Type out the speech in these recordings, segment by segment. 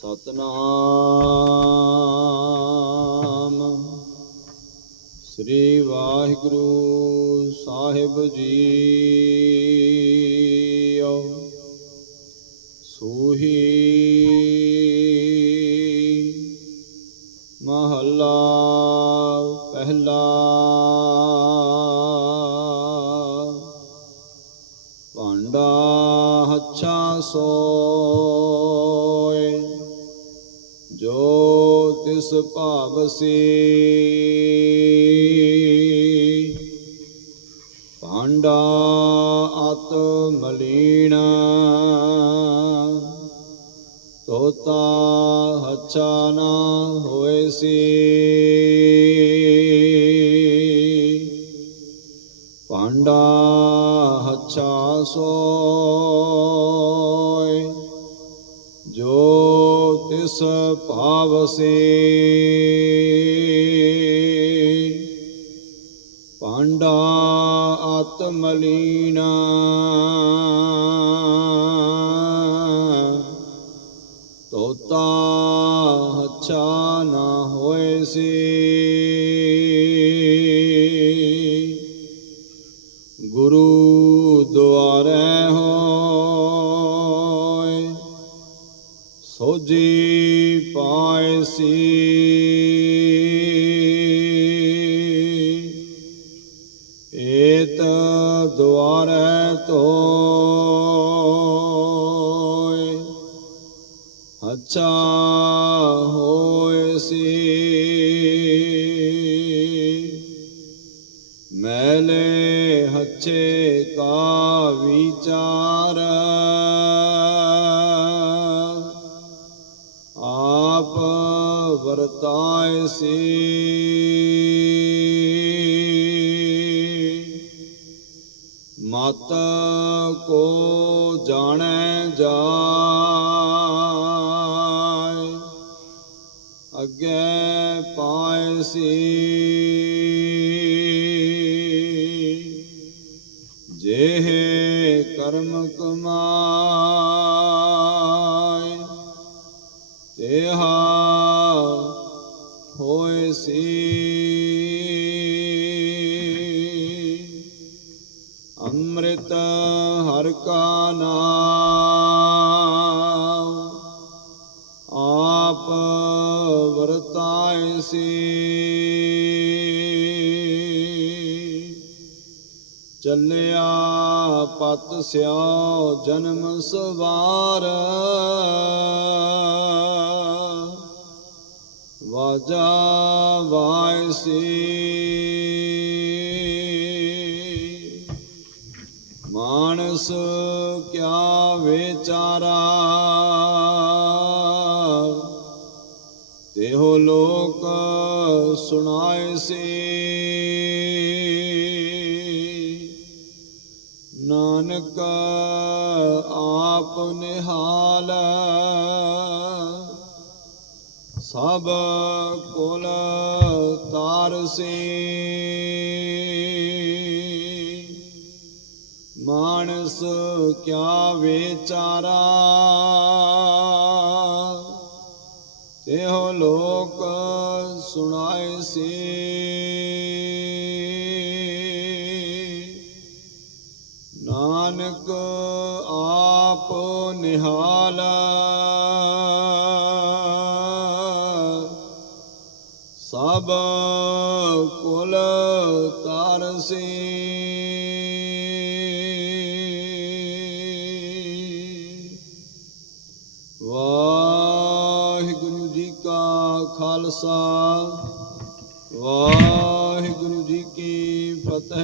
ਸਤਨਾਮ। ਸ੍ਰੀ ਵਾਹਿਗੁਰੂ ਸਾਹਿਬ ਜੀਓ। ਸੂਹੀ ਮਹੱਲਾ ਪਹਿਲਾ। ਭਾਂਡਾ ਹੱਛਾ ਸੋਏ। ਜੋ ਤਿਸ ਭਾਵਸੀ। ਭਾਂਡਾ ਅਤ ਮਲੀਣਾ ਤੋਤਾ ਹੱਛਾ ਨਾ ਹੋਏ ਸੀ। ਭਾਂਡਾ ਹੱਛਾ ਸੋਏ ਤਿਸ ਭਾਵਸੀ। ਭਾਂਡਾ ਆਤਮਲੀਨਾ ਤੋਤਾ ਹੱਛਾ ਨਾ ਹੋਏ ਸੀ। ਗੁਰੂ ਦੁਆਰੇ ਅੱਛਾ ਹੋਏ ਸੀ ਮੈਲੇ ਹੱਛੇ ਕਾ ਵਿਚਾਰ। ਆਪ ਵਰਤਾਏ ਸੀ ਮਤ ਕੋ ਜਾਣੈ ਜਾ ਸੀ। ਜਿਹੇ ਕਰਮ ਕਮਾਏ ਤੇਹਾ ਹੋਏ ਸੀ। ਅੰਮ੍ਰਿਤ ਹਰ ਕਾ ਨਾਮ ਸੀ। ਚੱਲਿਆ ਪਤ ਸਿਓ ਜਨਮ ਸਵਾਰ। ਵਾਜਾ ਵਾਇਸੀ ਮਾਨਸ ਕਿਆ ਵਿਚਾਰਾ ਦੇਹੋ ਲੋਕ ਸੁਣਾਏ ਸੀ। ਨਾਨਕ ਆਪ ਨਿਹਾਲ ਸਭ ਕੋਲ ਤਾਰ ਤਾਰਸੀ ਮਾਨਸ ਕਿਆ ਵਿਚਾਰਾ ਲੋਕ ਸੁਣਾਏ ਸੀ। ਨਾਨਕ ਆਪ ਨਿਹਾਲ। ਸਭ ਕੁਲ ਤਾਰਸੀ ਵਾਹਿਗੁਰੂ ਖਾਲਸਾ। ਵਾਹਿਗੁਰੂ ਜੀ ਕੀ ਫਤਿਹ।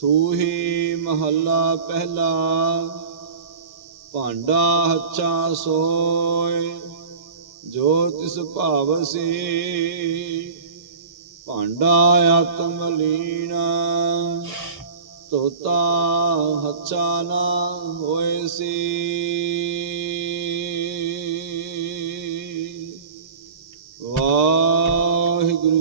ਸੂਹੀ ਮਹੱਲਾ ਪਹਿਲਾ। ਭਾਂਡਾ ਹੱਛਾ ਸੋਏ। ਜੋ ਤਿਸ ਭਾਵ ਸੀ ਭਾਂਡਾ ਆਤਮ ਲੀਣਾ ਤੋਤਾ ਹੱਛਾ ਨਾ ਹੋਏ ਸੀ।